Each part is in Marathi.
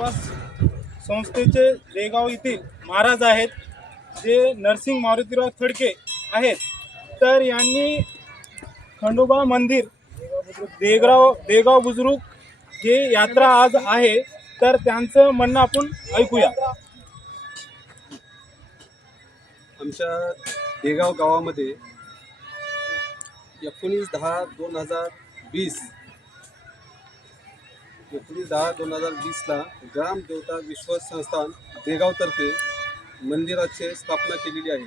विश्वास संस्थेचे देगाव येथील महाराज आहेत जे नरसिंग मारुतीराव थडके आहेत. तर यांनी खंडोबा मंदिर देगाव देगाव बुजुर्ग हे यात्रा आज आहे. तर त्यांचं म्हणणं आपण ऐकूया. आमच्या देगाव गावामध्ये एकोणीस दहा दोन हजार वीस एकोणीस दहा दोन हजार वीसला ग्रामदेवता विश्वास संस्थान देगावतर्फे मंदिराचे स्थापना केलेली आहे.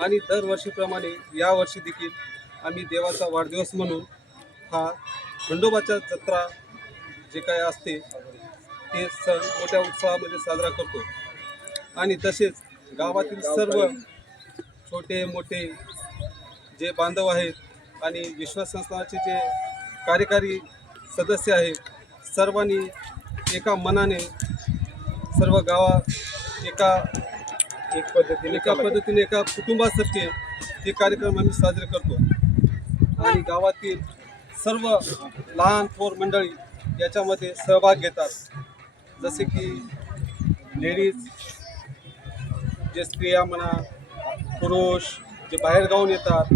आणि दरवर्षीप्रमाणे यावर्षी देखील आम्ही देवाचा वाढदिवस म्हणून हा खंडोबाच्या जत्रा जे काय असते ते सण मोठ्या उत्साहामध्ये साजरा करतो. आणि तसेच गावातील सर्व छोटे मोठे जे बांधव आहेत आणि विश्वास संस्थानाचे जे कार्यकारी सदस्य आहेत सर्वांनी एका मनाने सर्व गावा एका एक पद्धतीने एका पद्धतीने एका कुटुंबासारखे हे कार्यक्रम आम्ही साजरे करतो. आणि गावातील सर्व लहान थोर मंडळी याच्यामध्ये सहभाग घेतात. जसे की लेडीज जे स्त्रिया म्हणा पुरुष जे बाहेर गावून येतात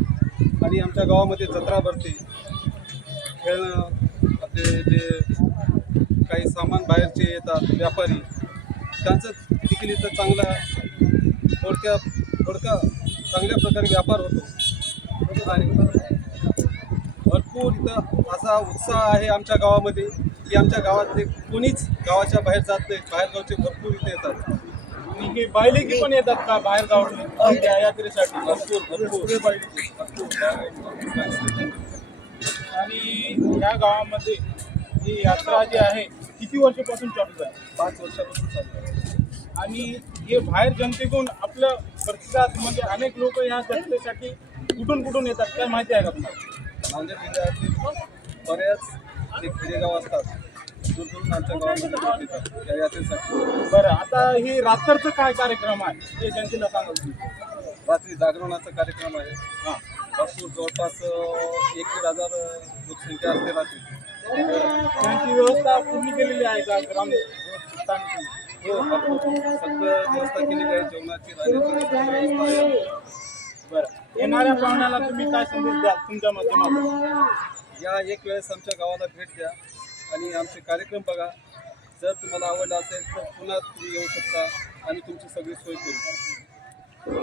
आणि आमच्या गावामध्ये जत्रा भरते. खेळणं आपले जे काही सामान बाहेरचे येतात व्यापारी. त्यांचं देखील इथं चांगला थोडक्या थोडका चांगल्या प्रकारे व्यापार होतो. आणि भरपूर इथं असा उत्साह आहे आमच्या गावामध्ये की आमच्या गावातले कोणीच गावाच्या बाहेर जात नाही. बाहेरगावचे भरपूर इथे येतात. आणि हे बायलेकी पण येतात का बाहेर गावातून त्या यात्रेसाठी. भरपूर भरपूर. आणि या गावामध्ये ही यात्रा जी आहे किती वर्षापासून चालू आहे? पाच वर्षापासून चालू आहे. आणि हे बाहेर जनतेकडून आपलं प्रतिसाद म्हणजे अनेक लोक या जत्रेसाठी कुठून कुठून येतात काय माहिती आहे का तुम्हाला? नांदेड जिल्ह्यातील बऱ्याच जे खेडेगाव असतात दूर दूरून आमच्या गावामध्ये लोक येतात. या यात्रेसाठी. बरं आता ही रात्रचं काय कार्यक्रम आहे? ते जनतेला सांगा तुम्ही. रात्री जागरणाचा कार्यक्रम आहे. हां. भरपूर जवळपास एक दीड हजार लोकसंख्या असते रात्री त्यांची व्यवस्था पूर्ण केलेली आहे का ग्राम? हो भरपूर सगळं व्यवस्था केलेली आहे जेवणाची राहण्याची व्यवस्था आहे. बरं. येणाऱ्या पाहुण्याला तुम्ही काय संदेश द्याल तुमच्या माध्यमातून? या एक वेळेस आमच्या गावाला भेट द्या आणि आमचे कार्यक्रम बघा. जर तुम्हाला आवडला असेल तर पुन्हा तुम्ही येऊ शकता आणि तुमची सगळी सोय करू.